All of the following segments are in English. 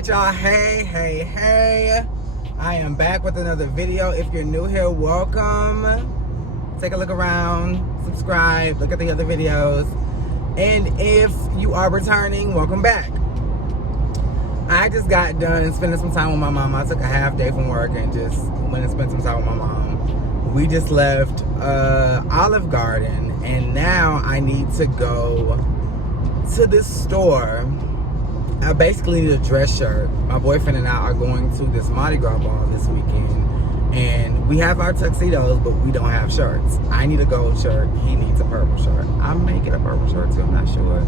Alright y'all, hey. I am back with another video. If you're new here, welcome. Take a look around, subscribe, look at the other videos. And if you are returning, welcome back. I just got done spending some time with my mom. I took a half day from work and just went and spent some time with my mom. We just left Olive Garden, and now I need to go to this store. I basically need a dress shirt. My boyfriend and I are going to this Mardi Gras ball this weekend, and we have our tuxedos, but we don't have shirts. I need a gold shirt. He needs a purple shirt. I may get a purple shirt too. I'm not sure.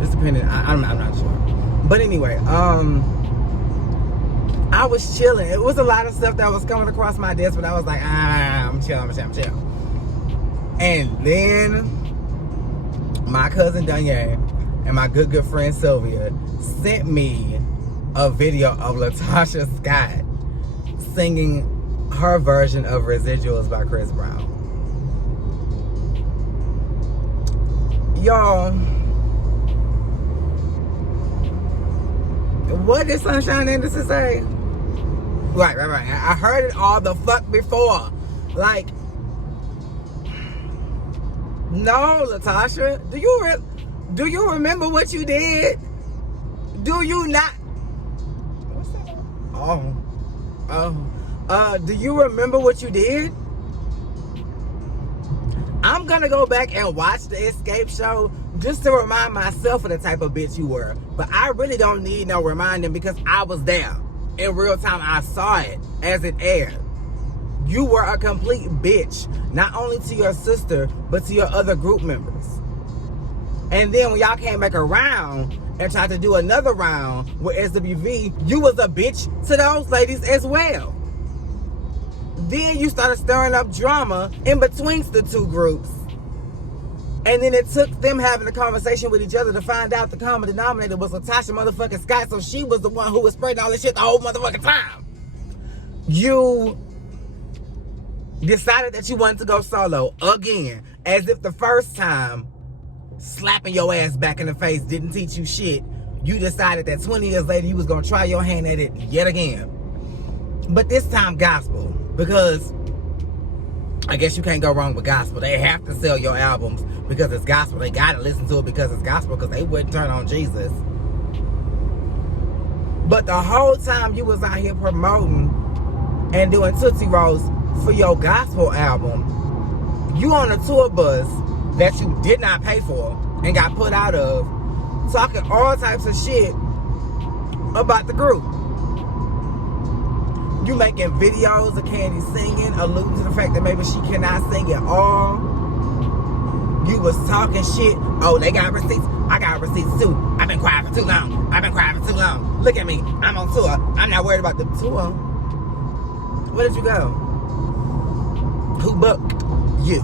Just depending. I'm not sure. But anyway, I was chilling. It was a lot of stuff that was coming across my desk, but I was like, I'm chill. And then my cousin Danye and my good friend Sylvia sent me a video of Tocha Scott singing her version of Residuals by Chris Brown. Y'all, what did Sunshine Anderson say? Right. I heard it all the fuck before. Like, no, Latasha, do you remember what you did? Do you not? What's that? Do you remember what you did? I'm gonna go back and watch the Escape show just to remind myself of the type of bitch you were. But I really don't need no reminding because I was there. In real time, I saw it as it aired. You were a complete bitch, not only to your sister, but to your other group members. And then when y'all came back around and tried to do another round with SWV, you was a bitch to those ladies as well. Then you started stirring up drama in between the two groups. And then it took them having a conversation with each other to find out the common denominator was Latasha motherfucking Scott, so she was the one who was spreading all this shit the whole motherfucking time. You decided that you wanted to go solo again, as if the first time slapping your ass back in the face didn't teach you shit. You decided that 20 years later you was gonna try your hand at it yet again. But this time gospel, because I guess you can't go wrong with gospel. They have to sell your albums because it's gospel. They gotta listen to it because it's gospel, because they wouldn't turn on Jesus. But the whole time you was out here promoting and doing Tootsie Rolls for your gospel album, you on a tour bus that you did not pay for and got put out of, talking all types of shit about the group. You making videos of Candy singing, alluding to the fact that maybe she cannot sing at all. You was talking shit. Oh, they got receipts. I got receipts too. I've been quiet for too long. Look at me. I'm on tour. I'm not worried about the tour. Where did you go? Who booked you?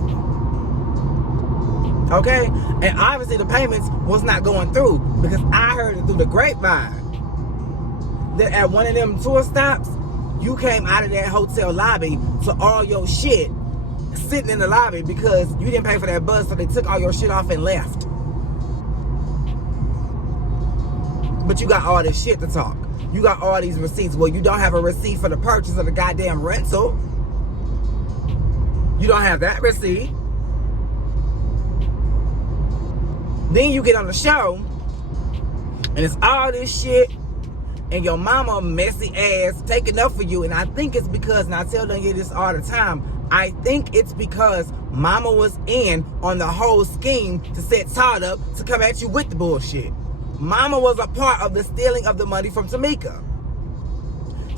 Okay? And obviously the payments was not going through, because I heard it through the grapevine that at one of them tour stops, you came out of that hotel lobby to all your shit sitting in the lobby because you didn't pay for that bus, so they took all your shit off and left. But you got all this shit to talk. You got all these receipts. Well, you don't have a receipt for the purchase of the goddamn rental. You don't have that receipt. Then you get on the show, and it's all this shit, and your mama messy ass taking up for you. And I think it's because, and I tell them this all the time, I think it's because mama was in on the whole scheme to set Todd up to come at you with the bullshit. Mama was a part of the stealing of the money from Tamika.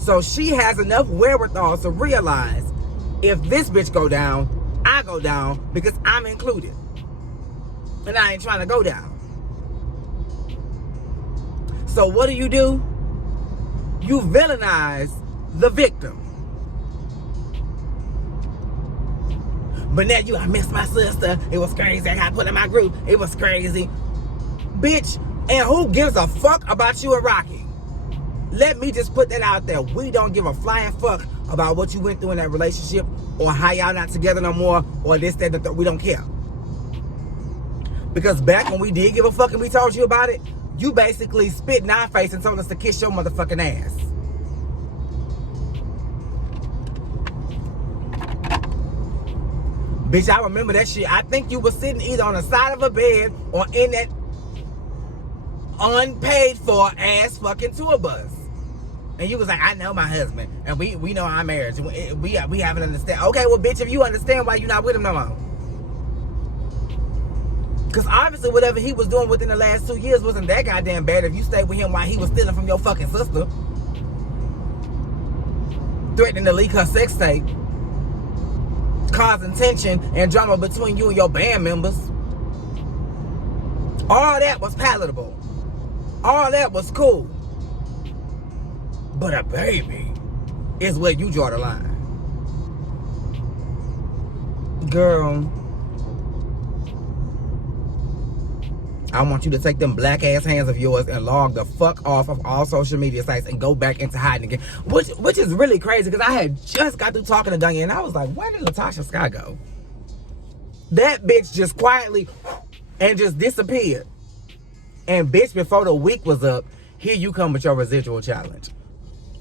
So she has enough wherewithal to realize, if this bitch go down, I go down because I'm included. And I ain't trying to go down. So what do? You villainize the victim. But now I miss my sister. It was crazy. I got put in my group. It was crazy. Bitch, and who gives a fuck about you and Rocky? Let me just put that out there. We don't give a flying fuck about what you went through in that relationship, or how y'all not together no more, or this, that, we don't care. Because back when we did give a fuck and we told you about it, You basically spit in our face and told us to kiss your motherfucking ass. Bitch, I remember that shit. I think you were sitting either on the side of a bed or in that unpaid for ass fucking tour bus. And you was like, I know my husband. And we know our marriage. We haven't understand. Okay, well, bitch, if you understand why you not with him no more. Because obviously whatever he was doing within the last 2 years wasn't that goddamn bad if you stayed with him while he was stealing from your fucking sister. Threatening to leak her sex tape. Causing tension and drama between you and your band members. All that was palatable. All that was cool. But a baby is where you draw the line. Girl, I want you to take them black ass hands of yours and log the fuck off of all social media sites and go back into hiding again. Which is really crazy because I had just got through talking to Dunya and I was like, where did Tocha Sky go? That bitch just quietly and just disappeared. And bitch, before the week was up, here you come with your residual challenge.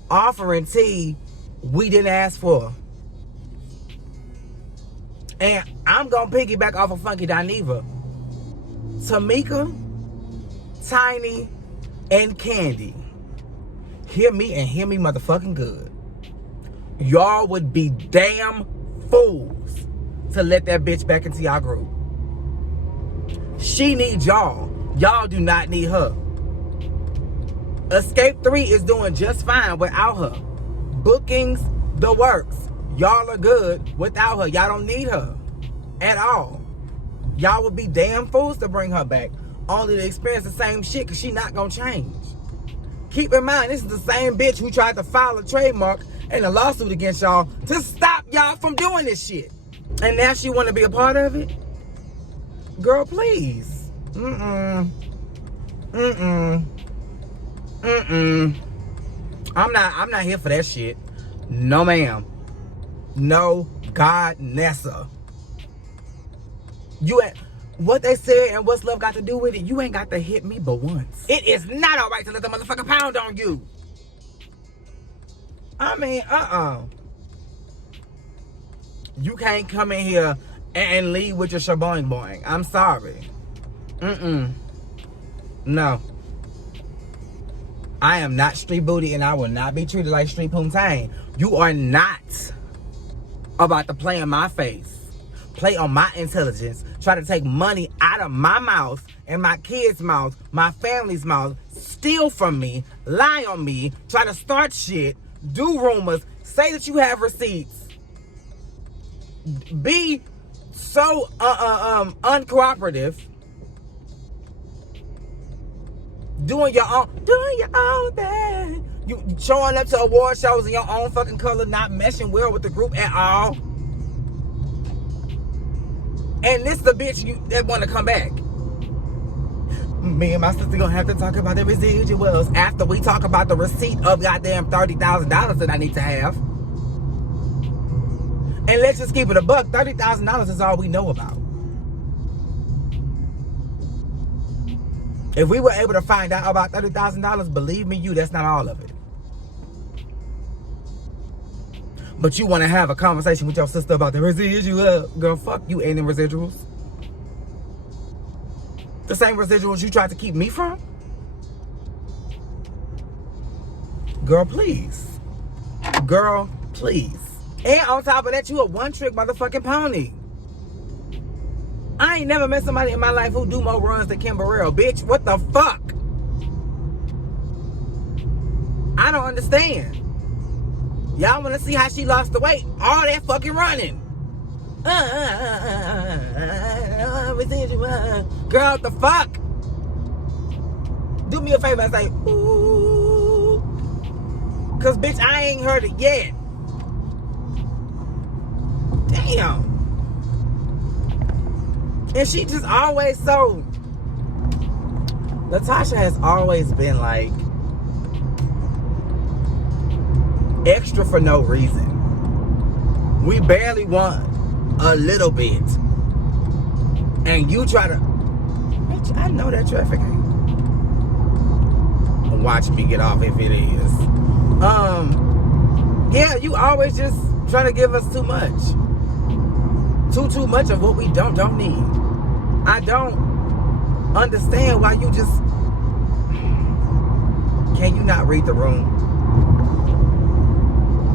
Offering tea we didn't ask for. And I'm gonna piggyback off of Funky Dineva. Tamika, Tiny, and Candy. Hear me and hear me motherfucking good. Y'all would be damn fools to let that bitch back into y'all group. She needs y'all. Y'all do not need her. Escape 3 is doing just fine without her. Bookings, the works. Y'all are good without her. Y'all don't need her at all. Y'all would be damn fools to bring her back, only to experience the same shit because she not gonna change. Keep in mind, this is the same bitch who tried to file a trademark and a lawsuit against y'all to stop y'all from doing this shit. And now she want to be a part of it? Girl, please. I'm not here for that shit. No, ma'am. No, God, Nessa. You ain't, what they said and what's love got to do with it, you ain't got to hit me but once. It is not all right to let the motherfucker pound on you. I mean, You can't come in here and leave with your shaboing boing. I'm sorry. No. I am not street booty and I will not be treated like street poontang. You are not about to play in my face. Play on my intelligence, try to take money out of my mouth and my kids' mouth, my family's mouth, steal from me, lie on me, try to start shit, do rumors, say that you have receipts, be so uncooperative, doing your own thing. You showing up to award shows in your own fucking color, not meshing well with the group at all. And this the bitch that want to come back. Me and my sister gonna have to talk about the residuals after we talk about the receipt of goddamn $30,000 that I need to have. And let's just keep it a buck. $30,000 is all we know about. If we were able to find out about $30,000, believe me, that's not all of it. But you want to have a conversation with your sister about the residual. Girl, fuck you and them residuals. The same residuals you tried to keep me from? Girl, please. Girl, please. And on top of that, you a one-trick motherfucking pony. I ain't never met somebody in my life who do more runs than Kim Burrell. Bitch, what the fuck? I don't understand. Y'all want to see how she lost the weight? All that fucking running. Girl, what the fuck? Do me a favor and say, ooh. Because, bitch, I ain't heard it yet. Damn. And she just always so... Natasha has always been like... extra for no reason. We barely won a little bit. And you try to... Bitch, I know that traffic ain't. watch me get off if it is. Yeah, you always just try to give us too much. Too much of what we don't need. I don't understand why you just... Can you not read the room?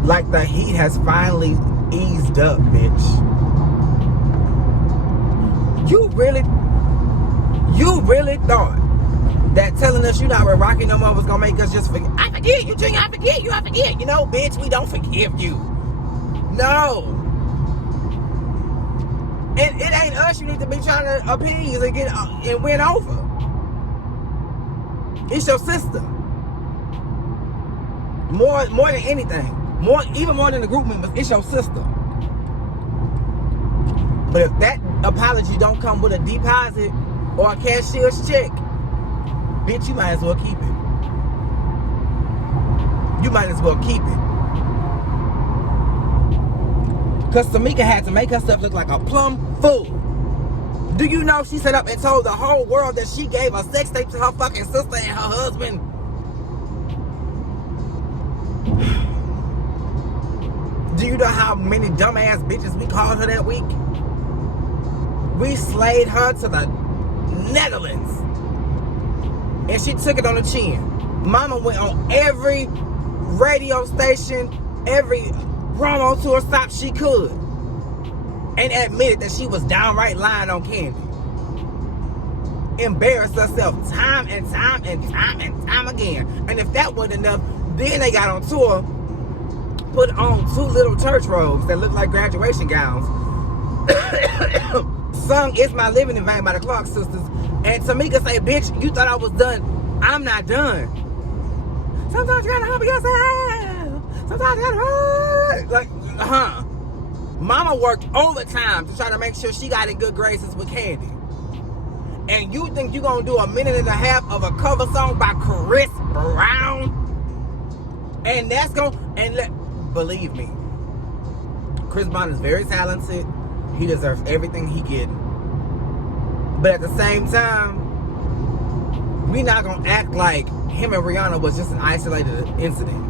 Like the heat has finally eased up, bitch. You really thought that telling us you not with Rocky no more was gonna make us just forget? I forget you, Junior. I forget you. You know, bitch, we don't forgive you. No. And it ain't us you need to be trying to appease and get and win over. It's your sister. More than anything. Even more than the group members, it's your sister. But if that apology don't come with a deposit or a cashier's check, bitch, you might as well keep it. You might as well keep it. Because Tamika had to make herself look like a plumb fool. Do you know she set up and told the whole world that she gave a sex tape to her fucking sister and her husband? Do you know how many dumbass bitches we called her that week? We slayed her to the Netherlands. And she took it on the chin. Mama went on every radio station, every promo tour stop she could, and admitted that she was downright lying on Candy. Embarrassed herself time and time again. And if that wasn't enough, then they got on tour, put on 2 little church robes that looked like graduation gowns, sung It's My Living in Vain by the Clark Sisters, and Tamika say, bitch, you thought I was done. I'm not done. Sometimes you gotta humble yourself. Sometimes you gotta hurt. Like, Mama worked overtime to try to make sure she got in good graces with Candy. And you think you gonna do a minute and a half of a cover song by Chris Brown? And that's gonna, believe me, Chris Brown is very talented. He deserves everything he gets. But at the same time, we not gonna act like him and Rihanna was just an isolated incident.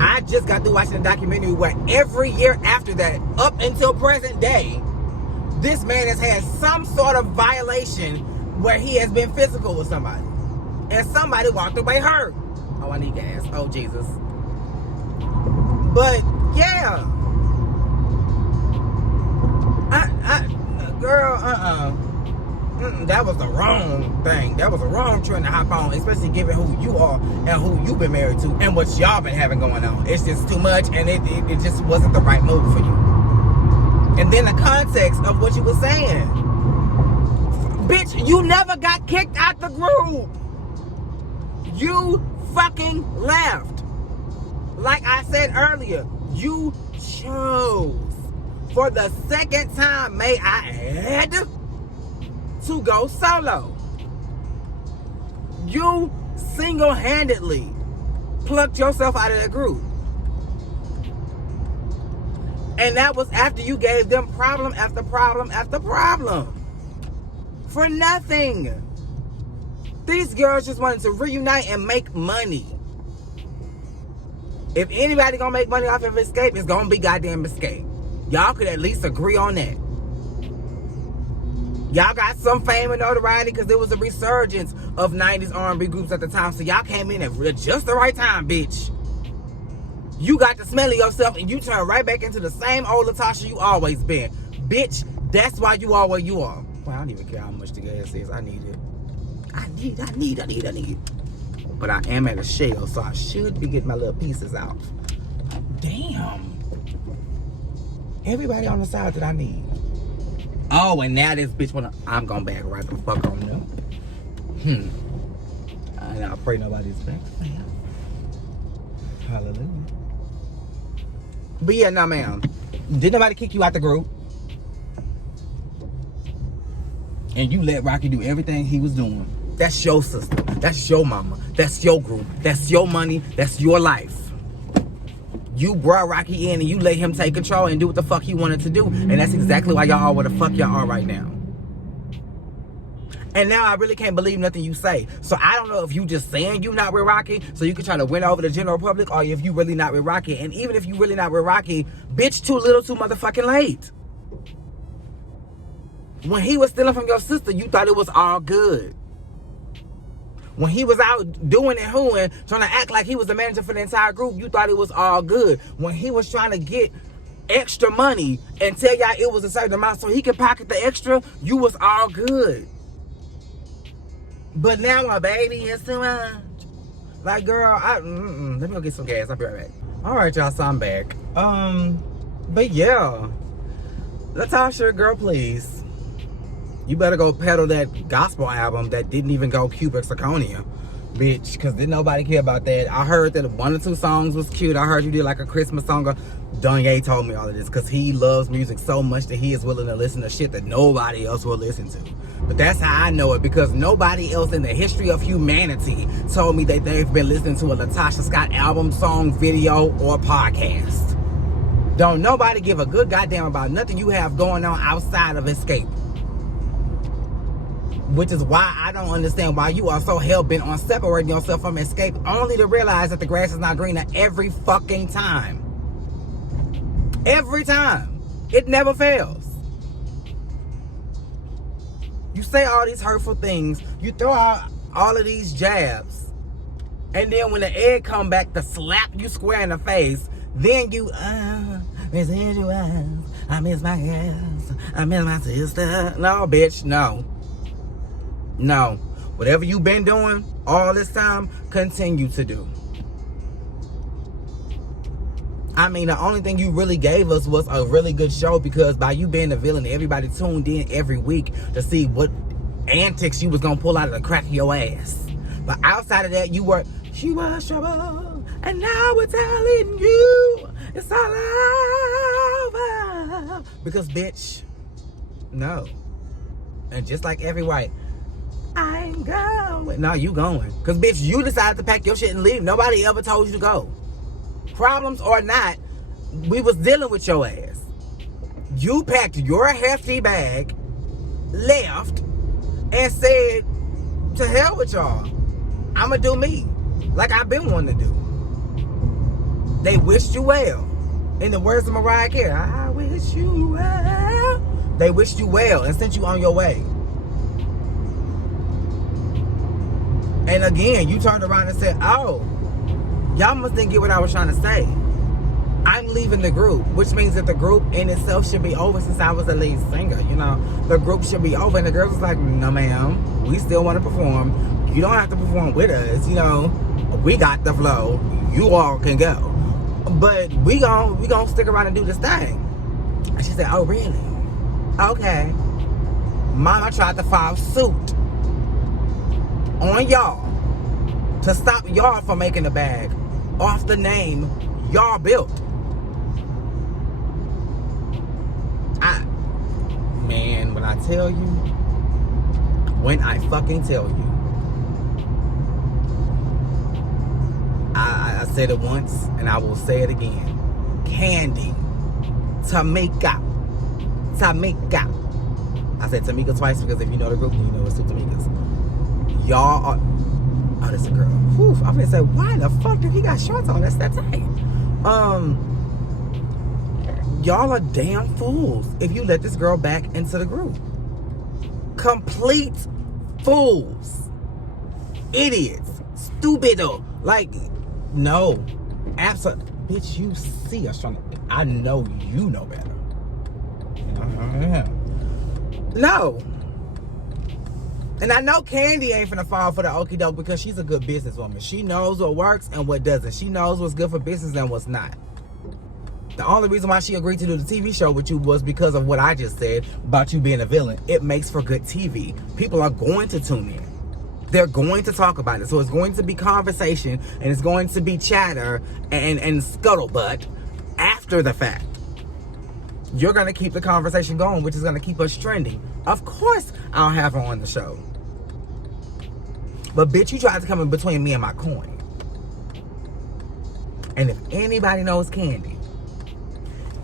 I just got through watching a documentary where every year after that, up until present day, this man has had some sort of violation where he has been physical with somebody. And somebody walked away hurt. Oh, I need gas. Oh, Jesus. But, yeah. Girl, that was the wrong thing. That was the wrong trend to hop on, especially given who you are and who you've been married to and what y'all been having going on. It's just too much, and it just wasn't the right move for you. And then the context of what you were saying. Bitch, you never got kicked out the group. You fucking left. Like I said earlier, you chose, for the second time, may I add, to go solo. You single-handedly plucked yourself out of that group. And that was after you gave them problem after problem after problem. For nothing. These girls just wanted to reunite and make money. If anybody gonna make money off of Escape, it's gonna be goddamn Escape. Y'all could at least agree on that. Y'all got some fame and notoriety because there was a resurgence of 90s R&B groups at the time. So y'all came in at just the right time, bitch. You got the smell of yourself and you turn right back into the same old Latasha you always been. Bitch, that's why you are where you are. Well, I don't even care how much the gas is. I need it. I need. But I am at a shell, so I should be getting my little pieces out. Damn. Everybody on the side that I need. Oh, and now this bitch wanna... I'm gonna back right the fuck on them. And I pray nobody's back. Hallelujah. But yeah, nah, ma'am. Did nobody kick you out the group? And you let Rocky do everything he was doing. That's your sister. That's your mama. That's your group. That's your money. That's your life. You brought Rocky in and you let him take control and do what the fuck he wanted to do. And that's exactly why y'all are where the fuck y'all are right now. And now I really can't believe nothing you say. So I don't know if you just saying you not with Rocky so you can try to win over the general public, or if you really not with Rocky. And even if you really not with Rocky, bitch, too little, too motherfucking late. When he was stealing from your sister, you thought it was all good. When he was out doing and hooing, trying to act like he was the manager for the entire group, you thought it was all good. When he was trying to get extra money and tell y'all it was a certain amount so he could pocket the extra, you was all good. But now my baby is too much. Like, girl, let me go get some gas. I'll be right back. All right, y'all, so I'm back. But yeah, Tocha, girl, please. You better go peddle that gospel album that didn't even go cubic zirconia, bitch, because didn't nobody care about that. I heard that 1 or 2 songs was cute. I heard you did like a Christmas song. Donye told me all of this because he loves music so much that he is willing to listen to shit that nobody else will listen to. But that's how I know it, because nobody else in the history of humanity told me that they've been listening to a Tocha Scott album, song, video, or podcast. Don't nobody give a good goddamn about nothing you have going on outside of Escape. Which is why I don't understand why you are so hell-bent on separating yourself from Escape, only to realize that the grass is not greener every fucking time. Every time. It never fails. You say all these hurtful things, you throw out all of these jabs, and then when the egg come back to slap you square in the face, then you, residuals, I miss my girls, I miss my sister. No, bitch, no. No, whatever you've been doing all this time, continue to do. I mean, the only thing you really gave us was a really good show, because by you being the villain, everybody tuned in every week to see what antics you was gonna pull out of the crack of your ass. But outside of that, she was trouble, and now we're telling you it's all over. Because, bitch, no. And just like every white, I ain't going. No, you going. Because, bitch, you decided to pack your shit and leave. Nobody ever told you to go. Problems or not, we was dealing with your ass. You packed your hefty bag, left, and said, to hell with y'all. I'ma do me. Like I've been wanting to do. They wished you well. In the words of Mariah Carey, I wish you well. They wished you well and sent you on your way. And again, you turned around and said, oh, y'all must didn't get what I was trying to say. I'm leaving the group, which means that the group in itself should be over since I was the lead singer. You know, the group should be over. And the girls was like, no, ma'am, we still want to perform. You don't have to perform with us. You know, we got the flow. You all can go. But we gon' stick around and do this thing. And she said, oh, really? Okay. Mama tried to file suit on y'all to stop y'all from making the bag off the name y'all built. Man, when I tell you, when I fucking tell you, I said it once and I will say it again. Candy, Tamika. I said Tamika twice because if you know the group, then you know it's two Tamikas. Y'all are, oh, that's a girl. Whew, I'm gonna say, why the fuck did he got shorts on? That's that tight. Y'all are damn fools if you let this girl back into the group. Complete fools. Idiots. Stupido. Like, no. Absolutely. Bitch, you see us trying to, I know you know better. No. And I know Candy ain't finna fall for the okie doke because she's a good businesswoman. She knows what works and what doesn't. She knows what's good for business and what's not. The only reason why she agreed to do the TV show with you was because of what I just said about you being a villain. It makes for good TV. People are going to tune in. They're going to talk about it. So it's going to be conversation and it's going to be chatter and scuttlebutt after the fact. You're going to keep the conversation going, which is going to keep us trending. Of course I'll have her on the show. But bitch, you tried to come in between me and my coin. And if anybody knows Candy,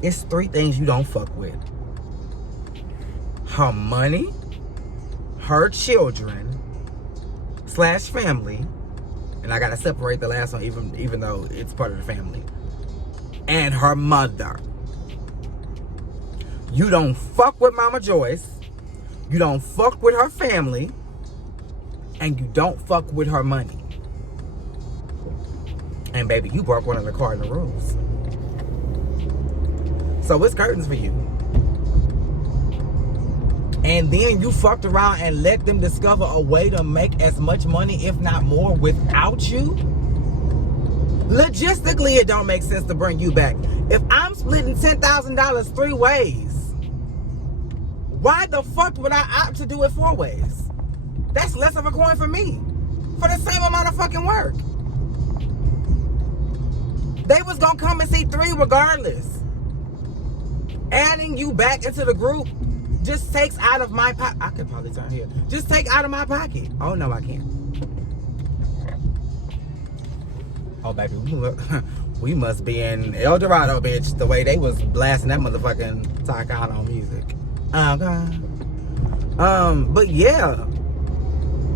it's 3 things you don't fuck with. Her money, her children / family, and I gotta separate the last one even though it's part of the family, and her mother. You don't fuck with Mama Joyce, you don't fuck with her family, and you don't fuck with her money. And baby, you broke one of the cardinal rules. So it's curtains for you. And then you fucked around and let them discover a way to make as much money, if not more, without you. Logistically, it don't make sense to bring you back. If I'm splitting $10,000 3 ways, why the fuck would I opt to do it 4 ways? That's less of a coin for me, for the same amount of fucking work. They was gonna come and see 3 regardless. Adding you back into the group just takes out of my pocket. I could probably turn here. Just take out of my pocket. Oh no, I can't. Oh baby, we must be in El Dorado, bitch. The way they was blasting that motherfucking Tacano music. Okay. But yeah,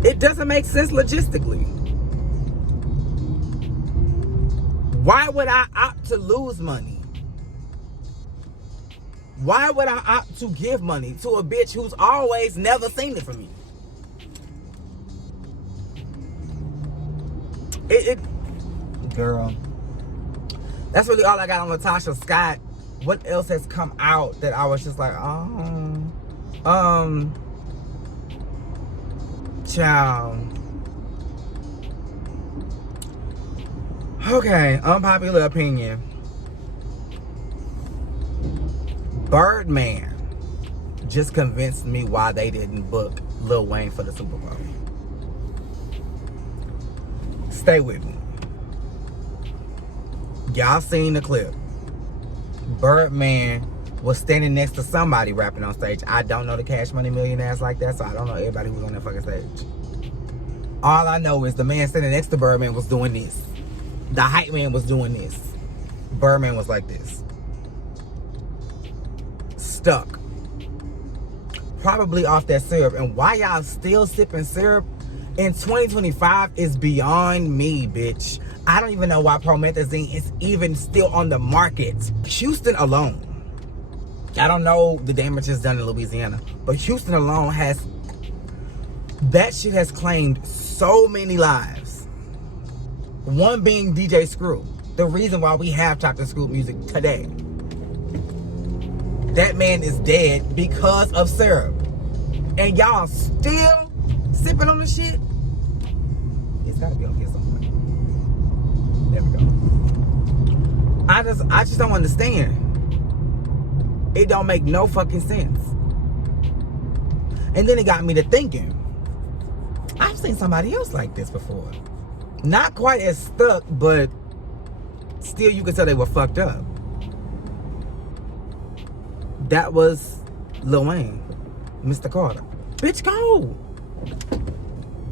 it doesn't make sense logistically. Why would I opt to lose money? Why would I opt to give money to a bitch who's always never seen it from me? Girl. That's really all I got on Tocha Scott. What else has come out that I was just like, child. Okay, unpopular opinion. Birdman just convinced me why they didn't book Lil Wayne for the Super Bowl. Stay with me. Y'all seen the clip. Birdman was standing next to somebody rapping on stage. I don't know the Cash Money Millionaires like that, so I don't know everybody who was on that fucking stage. All I know is the man standing next to Birdman was doing this. The hype man was doing this. Birdman was like this. Stuck. Probably off that syrup. And why y'all still sipping syrup in 2025 is beyond me, bitch. I don't even know why promethazine is even still on the market. Houston alone. I don't know the damages done in Louisiana, but Houston alone has, that shit has claimed so many lives. One being DJ Screw. The reason why we have Chopped and Screwed music today. That man is dead because of syrup. And y'all still sipping on the shit? It's gotta be on here somewhere. There we go. I just don't understand. It don't make no fucking sense. And then it got me to thinking, I've seen somebody else like this before. Not quite as stuck, but still you could tell they were fucked up. That was Lil Wayne, Mr. Carter. Bitch, go!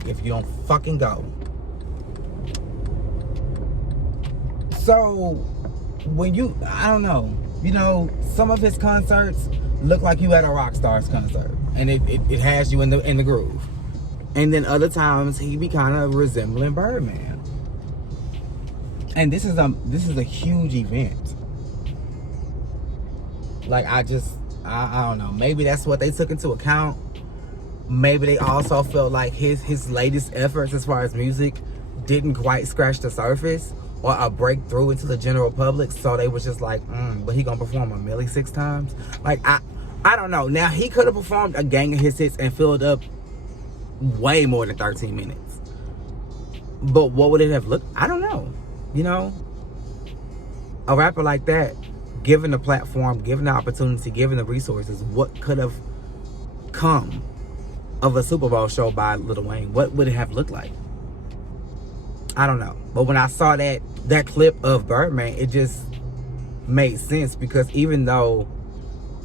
If you don't fucking go. So, when you, I don't know, you know, some of his concerts look like you at a rock star's concert. And it has you in the groove. And then other times he be kind of resembling Birdman. And this is a huge event. Like I don't know. Maybe that's what they took into account. Maybe they also felt like his latest efforts as far as music didn't quite scratch the surface or a breakthrough into the general public. So they was just like, but he gonna perform a Millie 6 times? Like I don't know. Now he could have performed a gang of his hits and filled up way more than 13 minutes. But what would it have looked? I don't know. You know, a rapper like that, given the platform, given the opportunity, given the resources, what could have come of a Super Bowl show by Lil Wayne? What would it have looked like? I don't know. But when I saw that clip of Birdman, it just made sense, because even though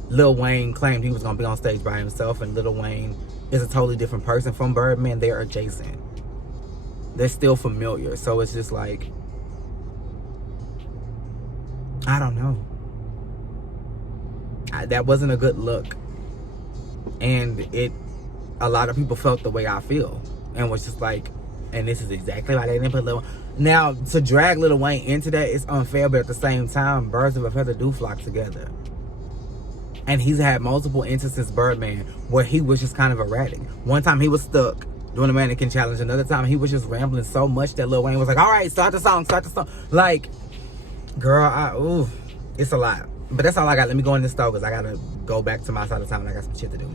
Lil Wayne claimed he was going to be on stage by himself and Lil Wayne is a totally different person from Birdman, they're adjacent. They're still familiar. So it's just like, I don't know. That wasn't a good look. And it a lot of people felt the way I feel and was just like, and this is exactly why they didn't put Lil Wayne. Now, to drag Lil Wayne into that is unfair, but at the same time, birds of a feather do flock together. And he's had multiple instances, Birdman, where he was just kind of erratic. One time he was stuck doing a mannequin challenge. Another time he was just rambling so much that Lil Wayne was like, all right, start the song. Like, girl, it's a lot. But that's all I got. Let me go in this store because I got to go back to my side of town and I got some shit to do.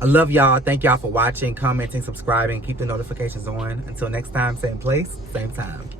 I love y'all. Thank y'all for watching, commenting, subscribing. Keep the notifications on. Until next time, same place, same time.